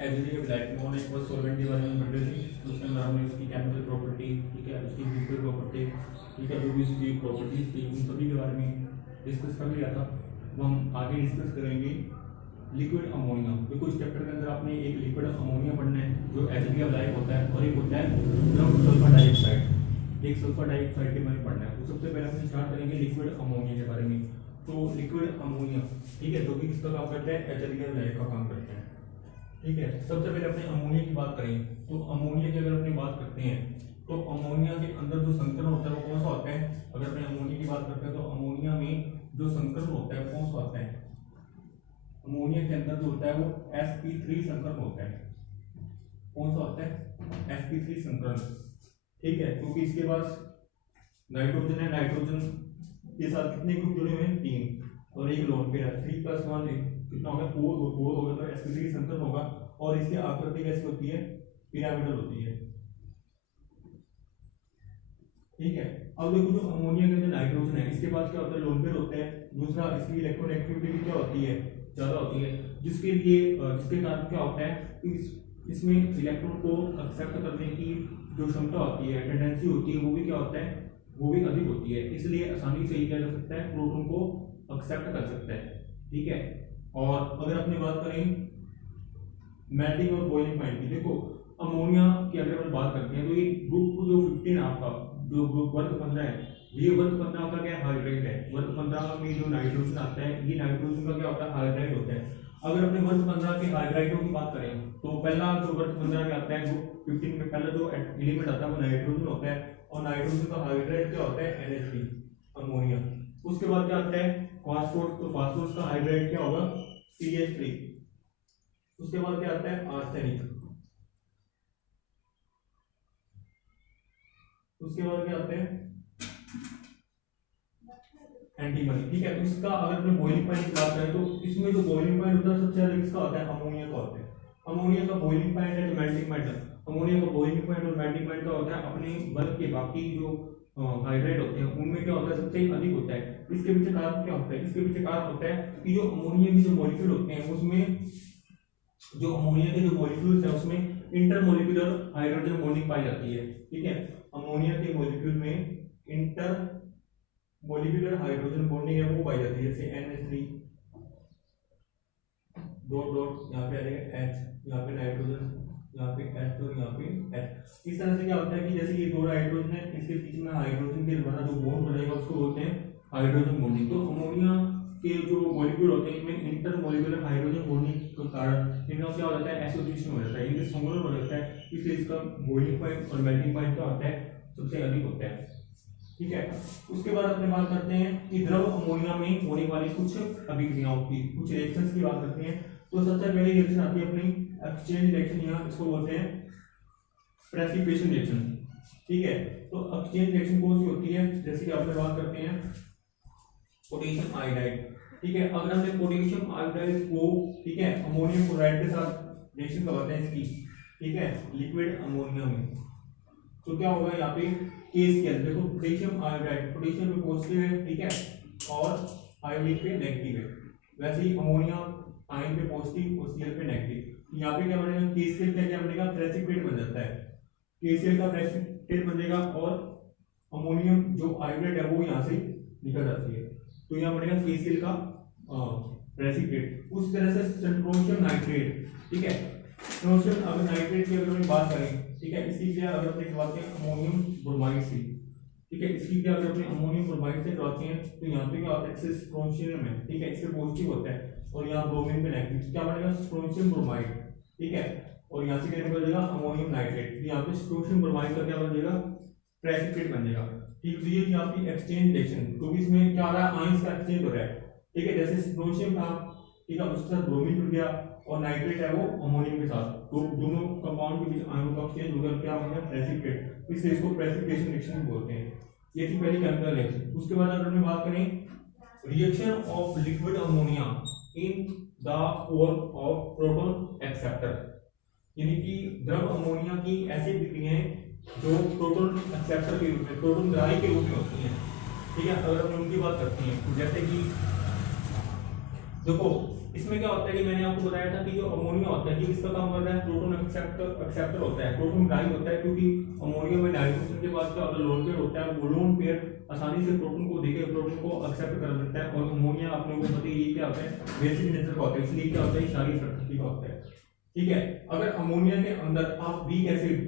HD के black में एक बार सॉल्वेंट के बारे में पढ़ रहे थे, उसके अंदर हमने उसकी केमिकल प्रॉपर्टी, ठीक है, उसकी फिजिकल प्रॉपर्टी, ठीक है, जो भी उसकी प्रॉपर्टीज थी उन सभी के बारे में डिस्कस कर लिया था। वो हम आगे डिस्कस करेंगे लिक्विड अमोनिया। देखो इस चैप्टर के अंदर आपने एक लिक्विड अमोनिया पढ़ना है जो एचडी का ब्लैक होता है, और एक होता है द्रव सल्फर डाइऑक्साइड, एक सल्फर डाइऑक्साइड के बारे में पढ़ना है। तो सबसे पहले हम स्टार्ट करेंगे लिक्विड अमोनिया के बारे में। तो लिक्विड अमोनिया, ठीक है, जो कि किसका काम करता है, एचडी का ब्लैक का काम करता है, ठीक है। सबसे पहले अपने अमोनिया की बात करें तो अमोनिया की अगर अपनी बात करते हैं तो अमोनिया के अंदर जो संकरण होता है वो कौन सा होता है। अगर अपने अमोनिया की बात करते हैं तो अमोनिया में जो संकरण होता है कौन सा होता है, अमोनिया के अंदर जो होता है वो sp3 संकरण होता है। कौन सा होता है, sp3 संकरण, ठीक है, क्योंकि इसके पास नाइट्रोजन है, नाइट्रोजन के साथ कितने ग्रुप जुड़े हुए हैं, 3, और एक लोन पेयर है, 3+1 कितना होगा, 4 होगा, तो sp3 संकरण होगा। और इसकी आकृति कैसी होती है, पिरामिडल होती है, ठीक है। अब देखो जो अमोनिया के अंदर नाइट्रोजन है इसके पास क्या होता है, लोन पेयर होते हैं। दूसरा, इसकी इलेक्ट्रोनेगेटिविटी क्या होती है, ज्यादा होती है, जिसके लिए जिसके कारण क्या होता है, इसमें इलेक्ट्रॉन को एक्सेप्ट करने की जो क्षमता होती है, टेंडेंसी होती है, वो भी क्या होता है, वो भी अधिक होती है। इसलिए आसानी से ही क्या कर सकता है, प्रोटॉन को एक्सेप्ट कर सकता है, ठीक है। और अगर अपनी बात करें मेल्टिंग और बॉइलिंग पॉइंट की, देखो अमोनिया की अगर हम बात करते हैं तो ये ग्रुप जो 15 आपका जो ग्रुप वर्ग 15 है, ये वर्ग 15 आपका क्या है, हाइड्राइड है। वर्ग 15 में जो नाइट्रोजन आता है ये नाइट्रोजन का क्या होता है, हाइड्राइड होता है। अगर अपने वर्ग 15 के हाइड्राइडों की बात करें तो पहला जो वर्ग 15 में आता है ग्रुप 15 में पहला जो एलिमेंट आता है वो नाइट्रोजन होता है, और नाइट्रोजन का हाइड्राइड क्या होता है, NH3 अमोनिया। उसके बाद क्या आता है फास्फोरस, तो फास्फोरस का हाइड्राइड क्या होगा, CH3। उसके बाद क्या आता है आर्सेनिक, उसके बाद क्या आते हैं एंटीमनी, ठीक है। तो इसका अगर अपने बॉइलिंग पॉइंट की बात करें तो इसमें जो बॉइलिंग पॉइंट होता है सबसे ज्यादा किसका होता है, अमोनिया का होता है। अमोनिया का बॉइलिंग पॉइंट है, जो मेल्टिंग पॉइंट है, अमोनिया का बॉइलिंग पॉइंट और मेल्टिंग पॉइंट का होता है अपने वर्ग के बाकी जो हाइड्रेट होते हैं उनमें क्या होता है, सबसे अधिक होता है। इसके पीछे कारण क्या होता है, इसके पीछे कारण होता है कि जो अमोनिया के जो मॉलिक्यूल होते हैं उसमें जो अमोनिया के जो मॉलिक्यूल्स हैं उसमें इंटरमोलिक्यूलर हाइड्रोजन बॉन्डिंग पाई जाती है, ठीक है। अमोनिया के मॉलिक्यूल में इंटर मॉलिक्यूलर हाइड्रोजन बॉन्डिंग है वो पाई जाती है, जैसे NH3 डॉट डॉट यहाँ पे आ जाएगा H, यहाँ पे नाइट्रोजन, यहाँ पे H और यहाँ पे H। इस तरह से क्या होता है कि जैसे ये दो हाइड्रोजन है इसके बीच में हाइड्रोजन के द्वारा जो बॉन्ड बनेगा उसको बोलते हैं हाइड्रोजन बॉन्डिंग। तो अमोनिया के जो मॉलिक्यूल होते हैं इनमें इंटर मॉलिक्यूलर हाइड्रोजन बॉन्डिंग के कारण इनका क्या हो जाता है, एसोसिएशन हो जाता है, इनके संघनन हो जाता है। इसलिए इसका बॉइलिंग पॉइंट और मेल्टिंग पॉइंट क्या होता है, सबसे अधिक होता है, ठीक है। उसके बाद अपने बात करते हैं कि द्रव अमोनिया में होने वाली कुछ अभिक्रियाओं की, कुछ रिएक्शंस की बात करते हैं। तो सबसे पहले रिएक्शन आती है अपनी एक्सचेंज रिएक्शन, यहाँ इसको बोलते हैं प्रेसिपिटेशन रिएक्शन, ठीक है। तो एक्सचेंज रिएक्शन कौन सी होती है, जैसे कि अपने बात करते हैं पोटेशियम आयोडाइड, ठीक है। अगर हमने पोटेशियम आयोडाइड को, ठीक है, अमोनियम क्लोराइड के साथ रिएक्शन करवाते हैं इसकी, ठीक है, लिक्विड अमोनिया में, तो क्या होगा यहाँ पे केस के देखो पोटेशियम आयोडाइड, पोटेशियम पे पॉजिटिव है, ठीक है, और आयोडीन पे नेगेटिव है। वैसे ही अमोनिया आयन पे पॉजिटिव और Cl पे नेगेटिव। यहाँ पे क्या बनेगा, KCl का क्या बनेगा, प्रेसिपिटेट बन जाता है, KCl का प्रेसिपिटेट बनेगा और अमोनियम जो आयोडाइड है वो यहाँ से निकल जाती है, तो यहाँ बनेगा KCl का प्रेसिपिटेट। उस तरह से सेंट्रोशियम नाइट्रेट, ठीक है, सेंट्रोशियम अगर नाइट्रेट की अगर हम बात करें, ठीक है, इसकी क्या अगर अपने करवाते हैं अमोनियम ब्रोमाइड से, ठीक है, इसकी क्या अगर अपने अमोनियम ब्रोमाइड से करवाते हैं तो यहाँ पे क्या होता है स्ट्रोंशियम है, ठीक है, इससे पॉजिटिव होता है और यहाँ ब्रोमीन पे नेगेटिव, क्या बनेगा स्ट्रोंशियम ब्रोमाइड, ठीक है, और यहाँ से क्या निकल जाएगा अमोनियम नाइट्रेट, यहाँ पे स्ट्रोंशियम ब्रोमाइड का क्या बन जाएगा, प्रेसिपिटेट बन जाएगा, ठीक। तो ये थी आपकी एक्सचेंज रिएक्शन, क्योंकि इसमें क्या हो रहा है, आयंस का एक्सचेंज हो रहा है, ठीक है, जैसे स्ट्रोंशियम था, ठीक है, उसके साथ ब्रोमीन जुड़ गया और नाइट्रेट है वो अमोनियम के साथ, तो दोनों कंपाउंड के बीच आयनों का एक्सचेंज हो गया, क्या बन गया प्रेसिपिटेट, इसलिए इसको प्रेसिपिटेशन रिएक्शन बोलते हैं। ये थी पहली केमिकल रिएक्शन। उसके बाद अगर हम बात करें reaction of liquid ammonia in the form of proton acceptor, यानी कि द्रव अमोनिया की ऐसी प्रक्रियाएं जो प्रोटॉन एक्सेप्टर के रूप में, प्रोटॉन ग्राही के रूप में होती हैं, ठीक है। अगर हम उनकी बात करते हैं तो जैसे कि देखो इसमें क्या होता है कि मैंने आपको बताया था कि जो अमोनिया होता है कि किसका काम कर रहा है, प्रोटॉन एक्सेप्टर होता है, प्रोटॉन ग्राही होता है, क्योंकि अमोनिया में नाइट्रोजन के पास क्या होता है, लोन पेयर होता है, वो लोन पेयर आसानी से प्रोटॉन को देके प्रोटॉन को एक्सेप्ट कर सकता है। और अमोनिया आप लोगों को पता है ये क्या होता है, बेसिक नेचर का होता है, इसलिए क्या होता है, क्षारीय प्रकृति का होता है। ठीक है, अगर अमोनिया के अंदर आप वीक एसिड,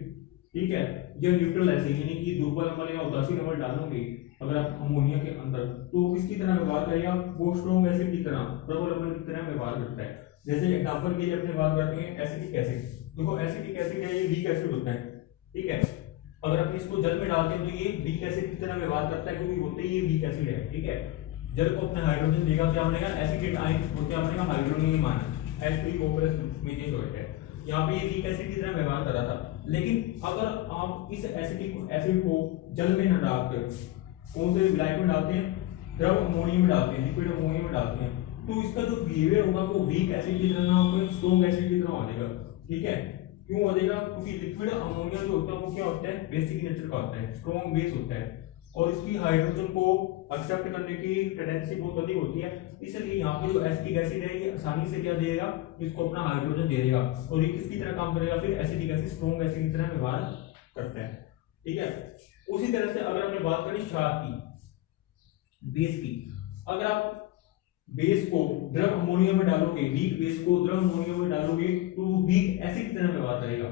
ठीक है, या न्यूट्रल एसिड यानी कि दुर्बल अम्ल या उदासीन अम्ल डालोगे अगर आप अमोनिया के अंदर, तो किसकी तरह व्यवहार करेगा, वो स्ट्रॉन्ग एसिड की तरह, प्रबल अम्ल की तरह व्यवहार करता है। जैसे एग्जांपल के लिए अपने बात करते हैं एसिटिक एसिड। देखो एसिटिक एसिड है, ये वीक एसिड होता है, ठीक है, अगर अपन इसको जल में डालते हैं तो ये वीक एसिड की तरह व्यवहार करता है, क्योंकि होते ही ये वीक एसिड है। ठीक है, जल को अपना हाइड्रोजन देगा, क्या बनेगा, एसिडेट आयन, और क्या बनेगा, हाइड्रोनियम आयन, H3O+ में चेंज हो जाता है। यहाँ पे ये वीक एसिड की तरह व्यवहार कर रहा था। लेकिन अगर आप इस एसिटिक एसिड को जल में न डालकर कौन से विलायक में डालते हैं, द्रव अमोनिया में डालते हैं, लिक्विड अमोनिया में डालते हैं, तो इसका जो बिहेवियर होगा वो वीक एसिड की तरह ना होकर स्ट्रॉन्ग एसिड की तरह हो जाएगा। ठीक है, क्यों हो जाएगा, क्योंकि लिक्विड अमोनिया जो होता है वो क्या होता है, बेसिक नेचर का होता है, स्ट्रॉन्ग बेस होता है, और इसकी हाइड्रोजन को एक्सेप्ट करने की टेंडेंसी बहुत अधिक होती है। इसलिए यहाँ पे जो एसिटिक एसिड है ये आसानी से क्या देगा, इसको अपना हाइड्रोजन दे देगा, और ये किसकी तरह काम करेगा, फिर एसिटिक एसिड स्ट्रॉन्ग एसिड की तरह व्यवहार करता है। ठीक है, उसी तरह से अगर हमने बात करें क्षार की, बेस की, अगर आप बेस को द्रव अमोनिया में डालोगे, वीक बेस को द्रव अमोनिया में डालोगे तो वो वीक एसिड की तरह व्यवहार करेगा।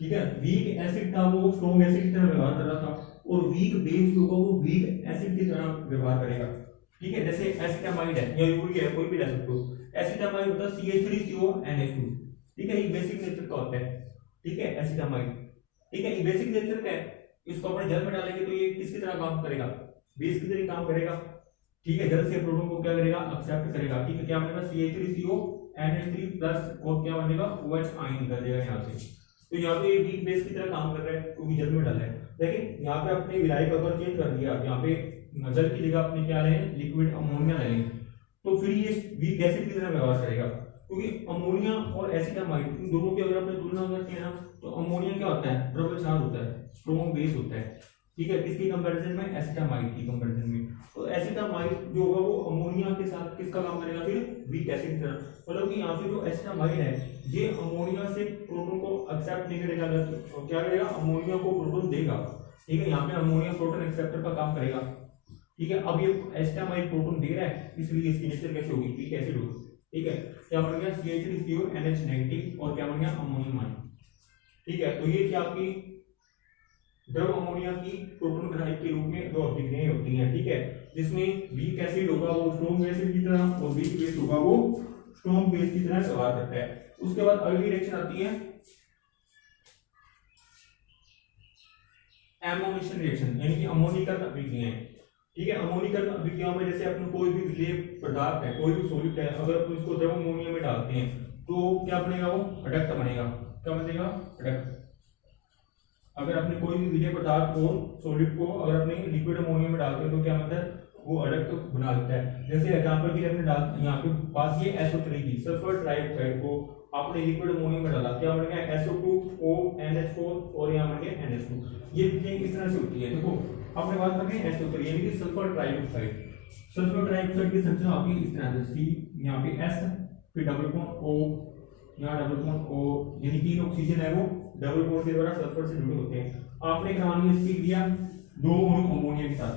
ठीक है, वीक एसिड था वो स्ट्रॉन्ग एसिड की तरह व्यवहार कर रहा था, और वीक बेस जो होगा वो वीक एसिड की तरह व्यवहार करेगा। ठीक है, जैसे एसिटामाइड है या यूरिया है, कोई भी ले सकते हो। एसिटामाइड होता है CH3CONH2। ठीक है, ये बेसिक नेचर का होता है। ठीक है, एसिटामाइड, ठीक है, ये बेसिक नेचर का है, इसको अपने जल में डालेंगे तो ये किसकी तरह काम करेगा, बेस की तरह काम करेगा। ठीक है, जल से प्रोटॉन को क्या करेगा, एक्सेप्ट करेगा। ठीक है, क्या बनेगा, CH3CONH3+ और क्या बनेगा, OH आयन निकल जाएगा यहाँ से। तो यहाँ पे वीक बेस की तरह काम कर रहा है क्योंकि जल में डाला है। लेकिन यहाँ पे अपने विलायक अगर चेंज कर दिया, यहाँ पे जल की जगह अपने क्या लें, लिक्विड अमोनिया ले लें, तो फिर ये वीक एसिड की तरह व्यवहार करेगा, क्योंकि अमोनिया और एसिटामाइड इन दोनों की अगर अपने तुलना करते हैं ना, तो अमोनिया क्या होता है, प्रबल क्षार होता है, स्ट्रॉन्ग बेस होता है। ठीक है, किसकी कंपैरिजन में, एसिटामाइड की कंपैरिजन में। तो एसिटामाइड जो होगा वो अमोनिया के साथ किसका काम करेगा, फिर वीक एसिड की तरह। मतलब कि यहाँ पे जो एसिटामाइड है ये अमोनिया से प्रोटॉन को एक्सेप्ट नहीं करेगा, तो क्या करेगा, अमोनिया को प्रोटॉन देगा। ठीक है, यहाँ पे अमोनिया प्रोटॉन एक्सेप्टर का काम करेगा। ठीक है, अब ये एसिटामाइड प्रोटॉन दे रहा है, इसलिए इसकी नेचर कैसे होगी, वीक एसिड होगी। ठीक है, क्या बन गया, CH3CONH- और क्या बन गया, अमोनियम आयन। ठीक है, तो ये क्या आपकी द्रव अमोनिया की प्रोटॉन ग्राही के रूप में दो अभिक्रियाएं होती हैं। ठीक है, जिसमें वीक एसिड होगा वो स्ट्रॉन्ग एसिड की तरह, और वीक बेस होगा वो स्ट्रॉन्ग बेस की तरह व्यवहार करता है। उसके बाद अगली रिएक्शन आती है एमोनिशन रिएक्शन, यानी कि अमोनीकरण अभिक्रियाएं। ठीक है, अमोनीकरण अभिक्रियाओं में जैसे अपन कोई भी विलेय पदार्थ है, कोई भी सॉलिड है, अगर अपन इसको द्रव अमोनिया में डालते हैं तो क्या बनेगा, वो अडक्ट बनेगा। क्या बनेगा, अडक्ट। अगर अपने कोई भी विलेय पदार्थ को, सॉलिड को अगर अपने लिक्विड अमोनिया में डालते हैं तो क्या मतलब वो अडक्ट बना देता है। जैसे एग्जांपल के लिए हमने डाल यहाँ पे बात की SO3 की, सल्फर ट्राइऑक्साइड को आपने लिक्विड अमोनिया में डाला, क्या बन गया, SO2ONH4 और यहाँ बन गया NH2। ये विक्रिया किस तरह से होती है, देखो आपने बात करनी है SO3 यानी कि सल्फर ट्राइऑक्साइड। सल्फर ट्राइऑक्साइड की संरचना आपकी इस तरह से, C यहाँ पे S, फिर डबल बॉन्ड O, यहाँ डबल बॉन्ड O, यानी तीन ऑक्सीजन है वो डबल बॉन्ड के द्वारा सल्फर से जुड़े होते हैं। आपने करानी है इसकी क्रिया दो अणु अमोनिया के साथ,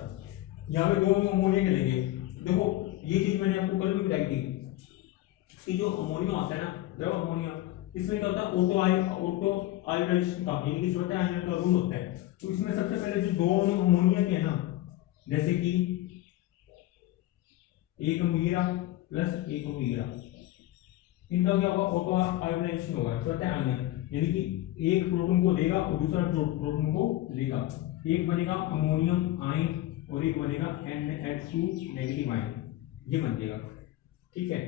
यहाँ पे दो अणु अमोनिया के लेंगे। देखो ये चीज मैंने आपको कल भी बताई थी कि जो अमोनिया होता है ना, द्रव अमोनिया, इसमें क्या होता है, ऑटो आयोडाइजेशन का, यानी कि स्वतः आयन का गुण होता है। तो इसमें सबसे पहले जो दो अणु अमोनिया के हैं ना, जैसे कि एक मीरा प्लस एक मीरा, इनका क्या होगा, ऑटो आयोडाइजेशन होगा, स्वतः आयन, यानी कि एक प्रोटॉन को देगा और दूसरा प्रोटॉन को लेगा। एक बनेगा अमोनियम आयन और एक बनेगा NH2 नेगेटिव आयन, ये बन जाएगा। ठीक है,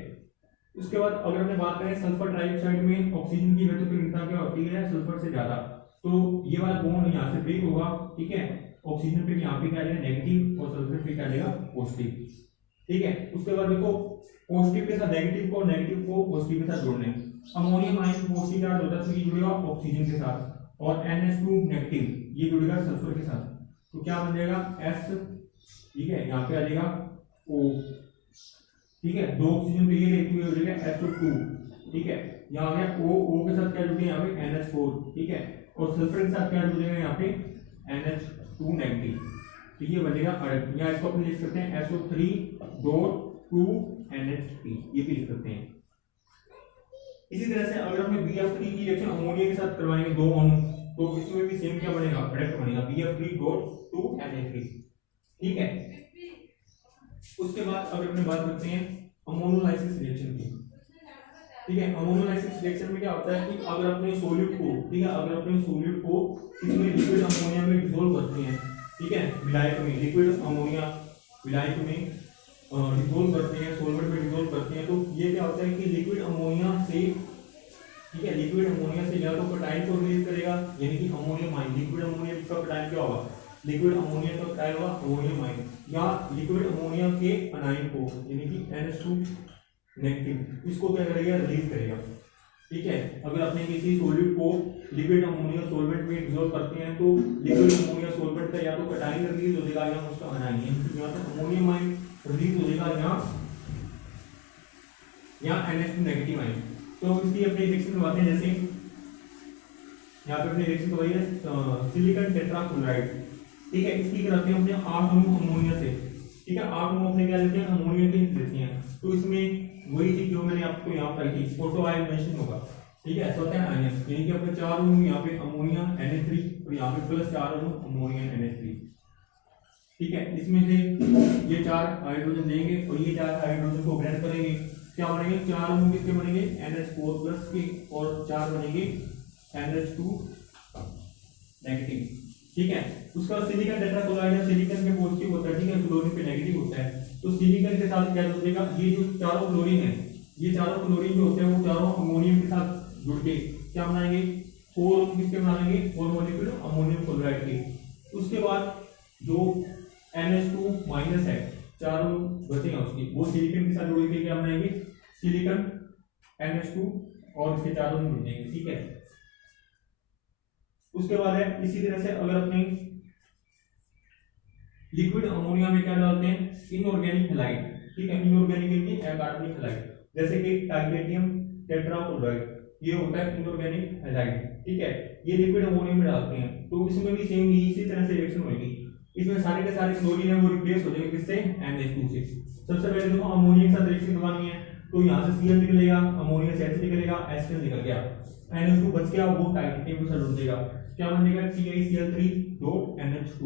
उसके बाद अगर हमने बात करें सल्फर ट्राइऑक्साइड में ऑक्सीजन की गतिशीलता क्या होती है, सल्फर से ज्यादा, तो ये वाला बॉन्ड यहाँ से ब्रेक होगा। ठीक है, ऑक्सीजन पे यहाँ पे क्या आएगा, नेगेटिव, और सल्फर पे क्या आएगा, पॉजिटिव। ठीक है, उसके बाद देखो पॉजिटिव के साथ नेगेटिव को, नेगेटिव को पॉजिटिव के साथ जोड़ने, अमोनियम आयन पॉजिटिव चार्ज होता है तो ये जुड़ेगा ऑक्सीजन के साथ, और NH2 नेगेटिव ये जुड़ेगा सल्फर के साथ, तो क्या बन जाएगा S। ठीक है, यहाँ पे आ जाएगा O, ठीक है, 2 ऑक्सीजन तो ये रेखी हो जाएगा SO2, ठीक है। यहाँ आ गया O के साथ क्या जुड़ गया यहाँ पे NH4, ठीक है, और सल्फर के साथ क्या जुड़ जाएगा यहाँ पे NH2 नेगेटिव, तो ये बनेगा अर्क। यहाँ इसको अपन लिख सकते हैं SO3.2NH3, ये भी लिख सकते हैं। इसी तरह से अगर हमें BF3 की रिएक्शन अमोनिया के साथ करवाएंगे 2 अणु, तो इसमें भी सेम क्या बनेगा, प्रोडक्ट बनेगा BF3.2NH3, ठीक है। उसके बाद अगर अपने बात करते हैं अमोनोलाइसिस रिएक्शन की, ठीक है। अमोनोलाइसिस रिएक्शन में क्या होता है कि अगर अपने सॉल्यूट को, ठीक है, अगर अपने सॉल्यूट को इसमें लिक्विड अमोनिया में डिसॉल्व करते हैं, ठीक है, विलायक में लिक्विड अमोनिया विलायक में डिसॉल्व करते हैं, सॉल्वेंट में डिसॉल्व करते हैं, तो ये क्या होता है कि लिक्विड अमोनिया से, ठीक है, लिक्विड अमोनिया से या तो कटायन को रिलीज करेगा, यानी कि अमोनियम आयन, लिक्विड अमोनिया का कटायन क्या होगा, लिक्विड अमोनिया का कटायन होगा अमोनियम आयन, या लिक्विड अमोनिया के अनायन को, यानी कि NH2 नेगेटिव, इसको क्या करेगा, रिलीज करेगा, ठीक है। अगर अपने किसी सॉल्यूट को लिक्विड अमोनिया सॉल्वेंट में डिसॉल्व करते हैं, तो लिक्विड अमोनिया सॉल्वेंट का या तो कटायन रिलीज हो जाएगा या उसका अनायन, यहाँ पे अमोनियम आयन रिलीज हो जाएगा, यहाँ NH2 नेगेटिव आयन। तो इसकी अपनी रिएक्शन करवाते हैं, जैसे यहाँ पे अपनी रिएक्शन करवाई है सिलिकॉन टेट्राक्लोराइड, ठीक है, इसकी कराते हैं अपने 8 अणु अमोनिया से, ठीक है, 8 अणु अपने क्या लेते हैं, अमोनिया के लेते हैं, तो इसमें वही चीज जो मैंने आपको यहाँ पर की फोटो आयनाइजेशन होगा, ठीक है, ऐसा होता है आयन, यानी कि अपने 4 अणु यहाँ पे अमोनिया NH3 और यहाँ पे प्लस 4 अणु अमोनिया NH3, ठीक है। इसमें से ये 4 हाइड्रोजन देंगे और ये 4 हाइड्रोजन को ग्रेड करेंगे, क्या बनेंगे, 4 अणु किसके बनेंगे, NH4 प्लस के, और 4 बनेंगे NH2 नेगेटिव, ठीक है। उसका सिलिकॉन टेट्राक्लोराइड है, सिलिकॉन पे पॉजिटिव होता है, ठीक है, क्लोरीन पे नेगेटिव होता है, तो सिलिकॉन के साथ क्या जुड़ेगा, ये जो चारों क्लोरीन है, ये चारों क्लोरीन जो होते हैं वो चारों अमोनियम के साथ जुड़ के क्या बनाएंगे, 4 अणु किसके बनाएंगे, 4 मॉलिक्यूल अमोनियम क्लोराइड के। उसके बाद जो NH2 माइनस है, 4 अणु बचेगा उसकी, वो सिलिकॉन के साथ जुड़ के क्या बनाएंगे, सिलिकॉन NH2 और इसके 4 अणु जुड़ जाएंगे, ठीक है। उसके बाद है इसी तरह से अगर अपने लिक्विड अमोनिया में क्या डालते हैं, इनऑर्गेनिक हैलाइड, ठीक है, इनऑर्गेनिक यानी अकार्बनिक हैलाइड, जैसे कि टाइटेनियम टेट्राक्लोराइड, ये होता है इनऑर्गेनिक हैलाइड, ठीक है, ये लिक्विड अमोनिया में डालते हैं, तो इसमें भी सेम इसी तरह से रिएक्शन होगी, इसमें सारे के सारे क्लोरीन है वो रिप्लेस हो जाएंगे किससे, NH2 से। सबसे पहले देखो अमोनिया के साथ रिएक्शन करवानी है, तो यहाँ से Cl निकलेगा, अमोनिया से H निकलेगा, HCl निकल गया, NH2 बच गया, वो टाइटेनियम के साथ जुड़ जाएगा, क्या बनेगा, TiCl3.NH2,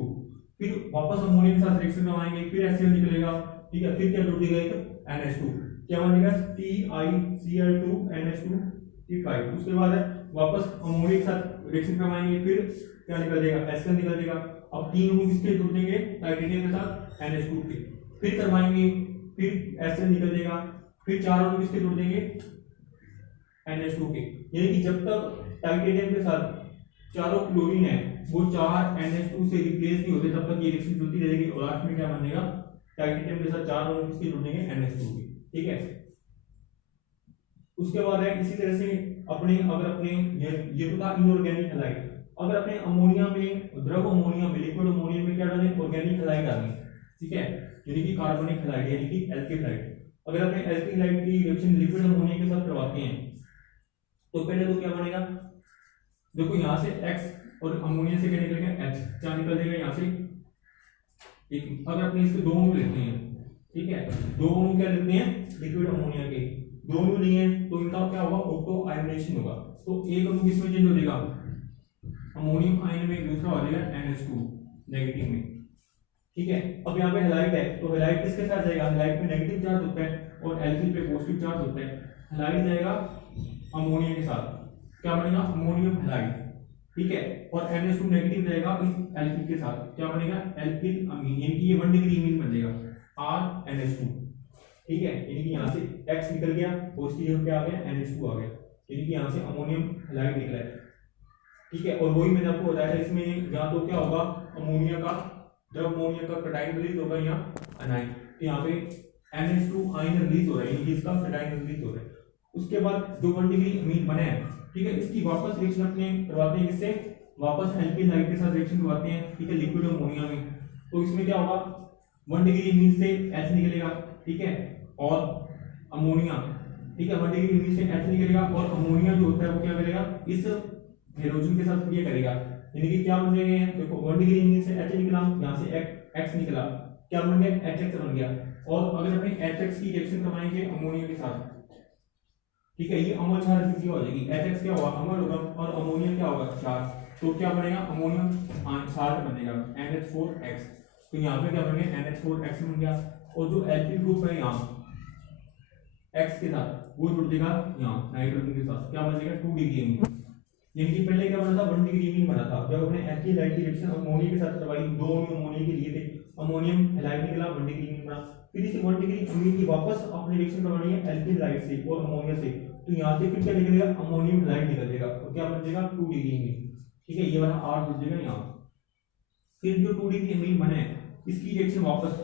फिर वापस अमोनिया के साथ रिएक्शन करवाएंगे, फिर HCl निकलेगा, ठीक है, फिर क्या जुड़ जाएगा एक NH2, क्या बनेगा, TiCl2NH2, ठीक है। उसके बाद वापस अमोनिया के साथ रिएक्शन करवाएंगे, फिर क्या निकल जाएगा, HCl निकल जाएगा। अब 3 अणु किसके जुड़ देंगे, टाइटेनियम के साथ NH2 के, फिर करवाएंगे, फिर HCl निकल जाएगा, फिर 4 अणु किसके जुड़ देंगे, NH2 के, यानी कि जब तक टाइटेनियम के साथ चारों क्लोरीन है वो 4 NH2 से रिप्लेस नहीं होते, तब तक ये रिएक्शन चलती रहेगी, और लास्ट में क्या बनेगा, टाइटेनियम के साथ 4 अणु किसके जुड़ेंगे, NH2 के, ठीक है। उसके बाद है इसी तरह से अपने अगर अपने ये तो था इनऑर्गेनिक हैलाइड, अगर अपने अमोनिया में, द्रव अमोनिया में, लिक्विड अमोनिया में क्या डालें, ऑर्गेनिक हैलाइड डालें, ठीक है, यानी कि कार्बनिक हैलाइड, यानी कि एल्किल हैलाइड। अगर अपने एल्किल हैलाइड की रिएक्शन लिक्विड अमोनिया के साथ करवाते हैं, तो पहले तो क्या बनेगा, देखो यहाँ से X और अमोनिया से क्या निकलेगा, H, क्या निकल जाएगा यहाँ से, एक अगर अपने इसके 2 अणु लेते हैं, ठीक है, 2 अणु क्या लेते हैं, लिक्विड अमोनिया के 2 अणु लिए हैं, तो इनका क्या होगा, ऑक्टो आयनाइजेशन होगा, तो एक अणु किसमें चेंज हो जाएगा, अमोनियम आयन में, दूसरा हो जाएगा NH2 नेगेटिव में, ठीक है। अब यहाँ पे हैलाइड है, तो हैलाइड किसके साथ जाएगा, हैलाइड पे नेगेटिव चार्ज होता है और एल्किल पे पॉजिटिव चार्ज होता है, हैलाइड जाएगा अमोनिया के साथ, क्या बनेगा, अमोनियम हैलाइड, ठीक है, और NH2 नेगेटिव जाएगा इस एल्किल के साथ, क्या बनेगा, एल्किल अमीन, यानी कि ये 1 डिग्री अमीन बन जाएगा RNH2, ठीक है, यानी कि यहाँ से X निकल गया, पॉजिटिव क्या आ गया, NH2 आ गया, यानी कि यहाँ से अमोनियम हैलाइड निकला है, ठीक है। और वही मैंने आपको बताया था, इसमें यहाँ तो क्या होगा, अमोनिया का, जब अमोनिया का कटायन रिलीज होगा यहाँ अनायन, तो यहाँ पे NH2 आयन रिलीज हो रहा है, यानी कि इसका कटायन रिलीज हो रहा है। उसके बाद जो 1 डिग्री अमीन बने हैं, ठीक है, इसकी वापस रिएक्शन अपने करवाते हैं, इससे वापस एल्किल हैलाइड के साथ रिएक्शन करवाते हैं, ठीक है, लिक्विड अमोनिया में, तो इसमें क्या होगा, 1 डिग्री अमीन से H निकलेगा, ठीक है, और अमोनिया, ठीक है, 1 डिग्री इमीन से H निकलेगा और अमोनिया जो होता है वो क्या करेगा, इस हाइड्रोजन के साथ ये करेगा, यानी कि क्या बन जाएंगे, देखो 1 डिग्री इमीन से H निकला, यहाँ से X निकला, क्या बन गया, HX बन गया। और अगर अपने HX की रिएक्शन करवाएंगे अमोनिया के साथ, ठीक है, ये अमल क्षार की हो जाएगी, HX क्या होगा, अमल होगा, और अमोनिया क्या होगा, क्षार, तो क्या बनेगा, अमोनियम क्षार बनेगा NH4X, तो यहाँ पे क्या बन गया, NH4X बन गया। और जो एल्किल ग्रुप है यहाँ X के साथ वो जुड़ जाएगा यहाँ नाइट्रोजन के साथ, क्या बन जाएगा, 2 डिग्री अमीन, यानी कि पहले क्या बना था, 1 डिग्री अमीन बना था, जब अपने एल्किल हाइड की रिएक्शन अमोनिया के साथ करवाई, 2 अमोनिया के लिए थे, अमोनियम हैलाइड निकला, 1 डिग्री अमीन बना, फिर इसे 1 डिग्री अमीन की वापस अपनी रिएक्शन करवानी है एल्किल हाइड से और अमोनिया से, तो यहाँ से फिर क्या निकलेगा, अमोनियम हैलाइड निकल जाएगा, तो क्या बन जाएगा, 2 डिग्री अमीन, ठीक है, ये वाला R जुड़ जाएगा यहाँ। फिर जो 2 डिग्री अमीन बने इसकी रिएक्शन वापस,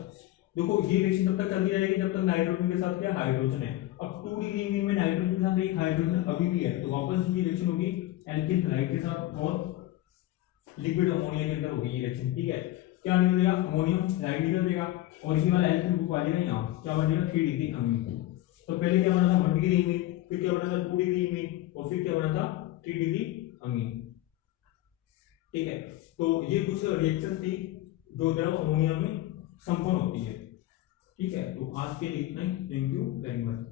देखो ये रिएक्शन तब तक चलती रहेगी जब तक नाइट्रोजन के साथ क्या हाइड्रोजन है, अब 2 डिग्री अमीन में नाइट्रोजन के साथ एक हाइड्रोजन अभी भी है, तो वापस ये रिएक्शन होगी एल्किल हैलाइड के साथ और लिक्विड अमोनिया के अंदर होगी ये रिएक्शन, ठीक है, क्या निकलेगा, अमोनियम हैलाइड निकल जाएगा और ये वाला एल्किल ग्रुप आ जाएगा यहाँ, क्या बन जाएगा, 3 डिग्री अमीन। तो पहले क्या बना था, 1 डिग्री अमीन, फिर क्या बना था, 2 डिग्री अमीन, और फिर क्या बना था, 3 डिग्री अमीन, ठीक है। तो ये कुछ रिएक्शन थी जो द्रव अमोनिया में संपन्न होती है, ठीक है। तो आज के लिए इतना ही, थैंक यू वेरी मच।